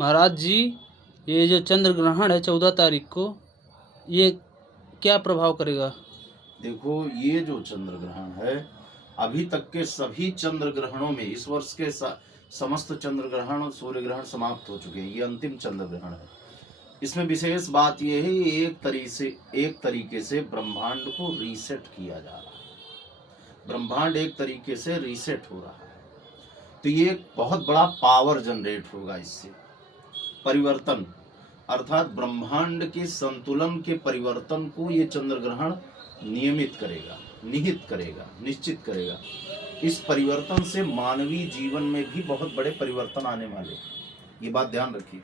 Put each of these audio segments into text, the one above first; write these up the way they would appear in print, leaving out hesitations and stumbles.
महाराज जी, ये जो चंद्र ग्रहण है 14 तारीख को, ये क्या प्रभाव करेगा? देखो, ये जो चंद्र ग्रहण है, अभी तक के सभी चंद्र ग्रहणों में इस वर्ष के समस्त चंद्र ग्रहण और सूर्य ग्रहण समाप्त हो चुके हैं। ये अंतिम चंद्र ग्रहण है। इसमें विशेष बात यह है, एक तरीके से ब्रह्मांड को रीसेट किया जा रहा है। ब्रह्मांड एक तरीके से रीसेट हो रहा है, तो ये एक बहुत बड़ा पावर जनरेट होगा। इससे परिवर्तन, अर्थात ब्रह्मांड के संतुलन के परिवर्तन को ये चंद्र ग्रहण नियमित करेगा, निहित करेगा, निश्चित करेगा। इस परिवर्तन से मानवीय जीवन में भी बहुत बड़े परिवर्तन आने वाले, ये बात ध्यान रखिए।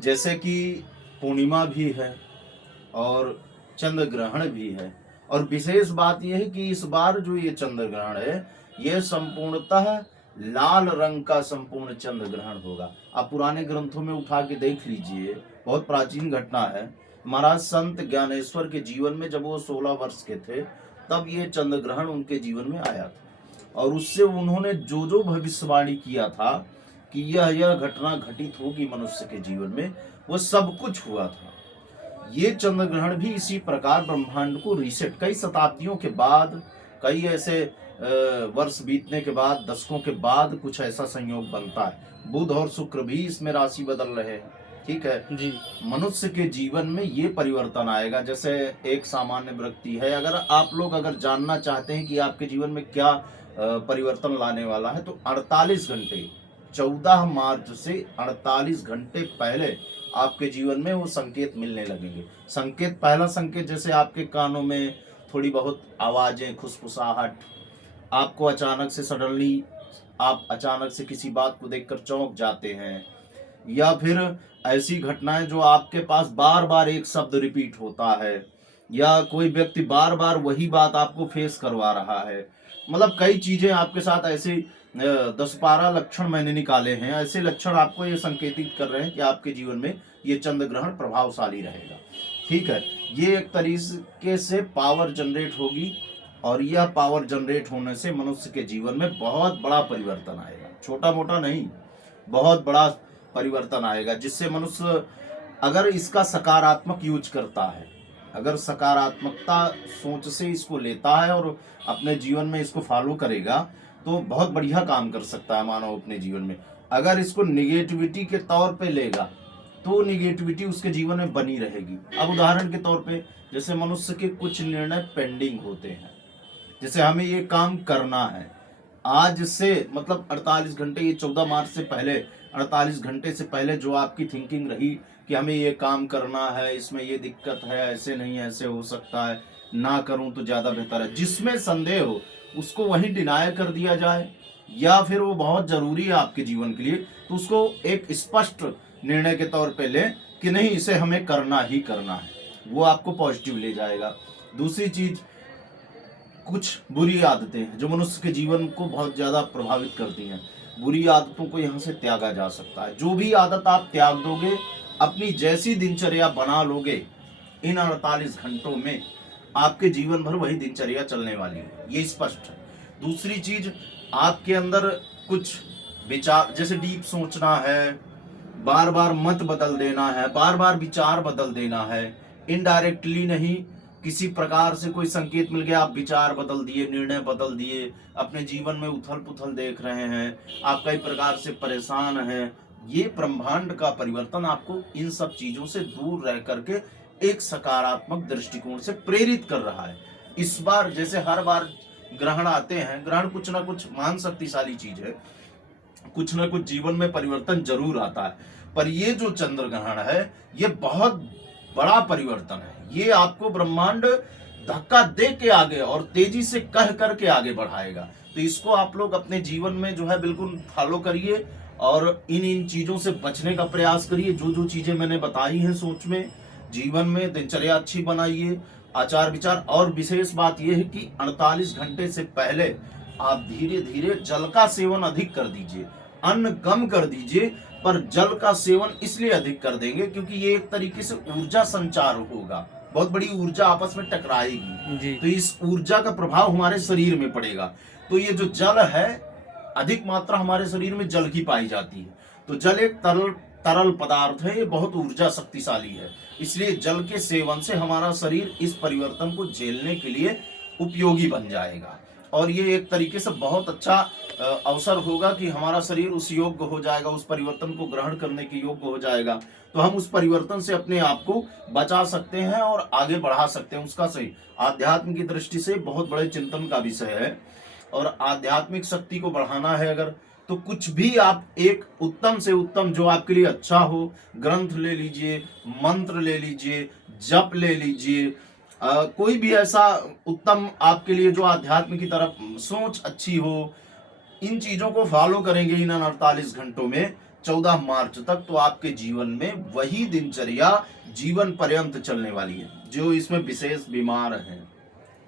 जैसे कि पूर्णिमा भी है और चंद्र ग्रहण भी है, और विशेष बात यह है कि इस बार जो ये चंद्र ग्रहण है, यह संपूर्णतः लाल रंग का संपूर्ण चंद्र ग्रहण होगा। आप पुराने ग्रंथों में उठा के देख लीजिए, बहुत प्राचीन घटना है। महाराज संत ज्ञानेश्वर के जीवन में जब वो 16 वर्ष के थे, तब ये चंद्र ग्रहण उनके जीवन में आया था, और उससे उन्होंने जो जो भविष्यवाणी किया था कि यह घटना घटित होगी मनुष्य के जीवन में, वो सब कुछ हुआ था। ये चंद्र ग्रहण भी इसी प्रकार ब्रह्मांड को रीसेट, कई शताब्दियों के बाद, कई ऐसे वर्ष बीतने के बाद, दशकों के बाद कुछ ऐसा संयोग बनता है। बुध और शुक्र भी इसमें राशि बदल रहे हैं, ठीक है जी। मनुष्य के जीवन में ये परिवर्तन आएगा। जैसे एक सामान्य व्यक्ति है, अगर आप लोग जानना चाहते हैं कि आपके जीवन में क्या परिवर्तन लाने वाला है, तो 48 घंटे 14 मार्च से 48 घंटे पहले आपके जीवन में वो संकेत मिलने लगेंगे। संकेत, पहला संकेत, जैसे आपके कानों में थोड़ी बहुत आवाजें, खुसफुसाहट, आपको अचानक से सडनली आप अचानक से किसी बात को देखकर चौंक जाते हैं, या फिर ऐसी घटनाएं जो आपके पास बार बार एक शब्द रिपीट होता है, या कोई व्यक्ति बार बार वही बात आपको फेस करवा रहा है। मतलब कई चीजें आपके साथ ऐसे 10-12 लक्षण मैंने निकाले हैं। ऐसे लक्षण आपको ये संकेतित कर रहे हैं कि आपके जीवन में ये चंद्र ग्रहण प्रभावशाली रहेगा, ठीक है। ये एक तरीके से पावर जनरेट होगी, और यह पावर जनरेट होने से मनुष्य के जीवन में बहुत बड़ा परिवर्तन आएगा। छोटा मोटा नहीं, बहुत बड़ा परिवर्तन आएगा, जिससे मनुष्य अगर इसका सकारात्मक यूज करता है, अगर सकारात्मकता सोच से इसको लेता है और अपने जीवन में इसको फॉलो करेगा, तो बहुत बढ़िया काम कर सकता है मानव अपने जीवन में। अगर इसको निगेटिविटी के तौर पे लेगा, तो निगेटिविटी उसके जीवन में बनी रहेगी। अब उदाहरण के तौर पे, जैसे मनुष्य के कुछ निर्णय पेंडिंग होते हैं, जैसे हमें ये काम करना है आज से, मतलब 48 घंटे, ये 14 मार्च से पहले 48 घंटे से पहले जो आपकी थिंकिंग रही कि हमें ये काम करना है, इसमें ये दिक्कत है, ऐसे नहीं ऐसे हो सकता है, ना करूं तो ज्यादा बेहतर है, जिसमें संदेह हो उसको वहीं डिनाय कर दिया जाए, या फिर वो बहुत जरूरी है आपके जीवन के लिए, तो उसको एक स्पष्ट निर्णय के तौर पे लें कि नहीं, इसे हमें करना ही करना है, वो आपको पॉजिटिव ले जाएगा। दूसरी चीज, कुछ बुरी आदतें हैं जो मनुष्य के जीवन को बहुत ज्यादा प्रभावित करती हैं। बुरी आदतों को यहाँ से त्यागा जा सकता है। जो भी आदत आप त्याग दोगे, अपनी जैसी दिनचर्या बना लोगे, इन 48 घंटों में आपके जीवन भर वही दिनचर्या चलने वाली है, ये स्पष्ट है। दूसरी चीज, आपके अंदर कुछ विचार, जैसे डीप सोचना है, बार बार मत बदल देना है, बार बार विचार बदल देना है, इनडायरेक्टली नहीं, किसी प्रकार से कोई संकेत मिल गया, आप विचार बदल दिए, निर्णय बदल दिए, अपने जीवन में उथल पुथल देख रहे हैं, आप कई प्रकार से परेशान हैं। ये ब्रह्मांड का परिवर्तन आपको इन सब चीजों से दूर रह करके एक सकारात्मक दृष्टिकोण से प्रेरित कर रहा है। इस बार जैसे हर बार ग्रहण आते हैं, ग्रहण कुछ ना कुछ महान शक्तिशाली चीज है, कुछ ना कुछ जीवन में परिवर्तन जरूर आता है, पर ये जो चंद्र ग्रहण है, ये बहुत बड़ा परिवर्तन है। ये आपको ब्रह्मांड धक्का दे के आगे और तेजी से कह करके आगे बढ़ाएगा। तो इसको आप लोग अपने जीवन में जो है बिल्कुल फॉलो करिए, और इन चीजों से बचने का प्रयास करिए। जो जो चीजें मैंने बताई हैं सोच में, जीवन में दिनचर्या अच्छी बनाइए, आचार विचार, और विशेष बात यह है कि 48 घंटे से पहले आप धीरे धीरे जल का सेवन अधिक कर दीजिए, अन्न कम कर दीजिए, पर जल का सेवन इसलिए अधिक कर देंगे क्योंकि ये एक तरीके से ऊर्जा संचार होगा, बहुत बड़ी ऊर्जा आपस में टकराएगी, तो इस ऊर्जा का प्रभाव हमारे शरीर में पड़ेगा। तो ये जो जल है, अधिक मात्रा हमारे शरीर में जल की पाई जाती है, तो जल एक तरल तरल पदार्थ है, ये बहुत ऊर्जा शक्तिशाली है। इसलिए जल के सेवन से हमारा शरीर इस परिवर्तन को झेलने के लिए उपयोगी बन जाएगा और ये एक तरीके से बहुत अच्छा अवसर होगा कि हमारा शरीर उस योग्य हो जाएगा, उस परिवर्तन को ग्रहण करने के योग्य हो जाएगा। तो हम उस परिवर्तन से अपने आप को बचा सकते हैं और आगे बढ़ा सकते हैं। उसका सही आध्यात्म की दृष्टि से बहुत बड़े चिंतन का विषय है और आध्यात्मिक शक्ति को बढ़ाना है अगर, तो कुछ भी आप एक उत्तम से उत्तम जो आपके लिए अच्छा हो, ग्रंथ ले लीजिए, मंत्र ले लीजिए, जप ले लीजिए, कोई भी ऐसा उत्तम आपके लिए जो आध्यात्म की तरफ सोच अच्छी हो, इन चीजों को फॉलो करेंगे इन 48 घंटों में 14 मार्च तक, तो आपके जीवन में वही दिनचर्या जीवन पर्यंत चलने वाली है। जो इसमें विशेष बीमार हैं,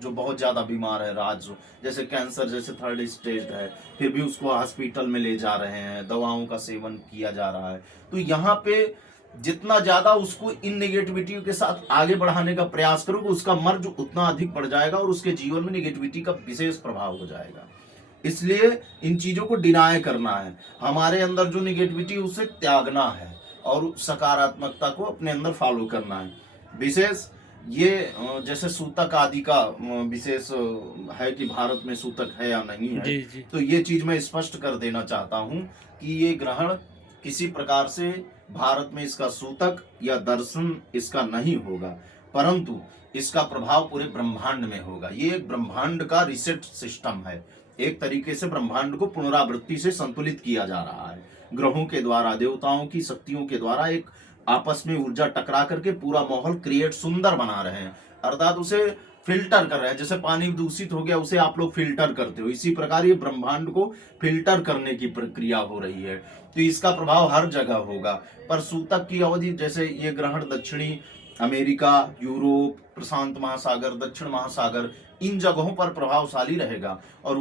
जो बहुत ज्यादा बीमार है, राज जैसे कैंसर जैसे 3rd स्टेज है, फिर भी उसको हॉस्पिटल में ले जा रहे हैं, दवाओं का सेवन किया जा रहा है, तो यहाँ पे जितना ज्यादा उसको इन नेगेटिविटी के साथ आगे बढ़ाने का प्रयास करोगे, उसका मर्ज उतना अधिक बढ़ जाएगा और उसके जीवन में नेगेटिविटी का विशेष प्रभाव हो जाएगा। इसलिए इन चीजों को डिनाय करना है, हमारे अंदर जो नेगेटिविटी उसे त्यागना है और सकारात्मकता को अपने अंदर फॉलो करना है। विशेष ये जैसे सूतक आदि का विशेष है कि भारत में सूतक है या नहीं है, जी। तो ये चीज मैं स्पष्ट कर देना चाहता हूं कि ये ग्रहण किसी प्रकार से भारत में इसका सूतक या दर्शन इसका नहीं होगा, परंतु इसका प्रभाव पूरे ब्रह्मांड में होगा। ये एक ब्रह्मांड का रिसेट सिस्टम है, एक तरीके से ब्रह्मांड को पुनरावृत्ति से संतुलित किया जा रहा है ग्रहों के द्वारा, देवताओं की शक्तियों के द्वारा एक आपस में ऊर्जा टकरा करके पूरा माहौल क्रिएट सुंदर बना रहे हैं, अर्थात उसे फिल्टर कर रहे हैं। जैसे पानी दूषित हो गया उसे आप लोग फिल्टर करते हो, इसी प्रकार ये ब्रह्मांड को फिल्टर करने की प्रक्रिया हो रही है, तो इसका प्रभाव हर जगह होगा। पर सूतक की अवधि जैसे ये ग्रहण दक्षिणी अमेरिका, यूरोप, प्रशांत महासागर, दक्षिण महासागर, इन जगहों पर प्रभावशाली रहेगा और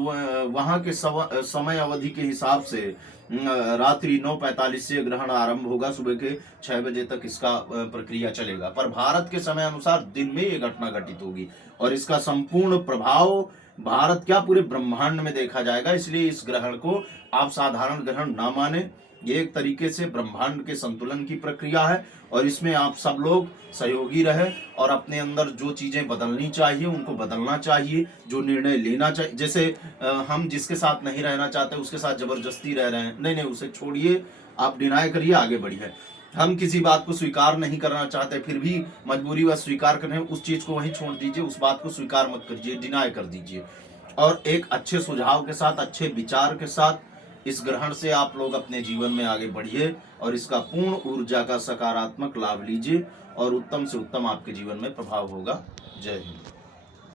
वहां के समय अवधि के हिसाब से रात्रि 9:45 से ग्रहण आरंभ होगा, सुबह के 6 बजे तक इसका प्रक्रिया चलेगा। पर भारत के समय अनुसार दिन में ये घटना घटित होगी और इसका संपूर्ण प्रभाव भारत क्या पूरे ब्रह्मांड में देखा जाएगा। इसलिए इस ग्रहण को आप साधारण ग्रहण ना माने, ये एक तरीके से ब्रह्मांड के संतुलन की प्रक्रिया है और इसमें आप सब लोग सहयोगी रहे और अपने अंदर जो चीजें बदलनी चाहिए उनको बदलना चाहिए, जो निर्णय लेना चाहिए। जैसे हम जिसके साथ नहीं रहना चाहते उसके साथ जबरदस्ती रह रहे हैं, नहीं, उसे छोड़िए, आप डिनाय करिए, आगे बढ़िए। हम किसी बात को स्वीकार नहीं करना चाहते फिर भी मजबूरी व स्वीकार करने, उस चीज को वहीं छोड़ दीजिए, उस बात को स्वीकार मत करिए, डिनाय कर दीजिए और एक अच्छे सुझाव के साथ, अच्छे विचार के साथ इस ग्रहण से आप लोग अपने जीवन में आगे बढ़िए और इसका पूर्ण ऊर्जा का सकारात्मक लाभ लीजिए और उत्तम से उत्तम आपके जीवन में प्रभाव होगा। जय हिंद।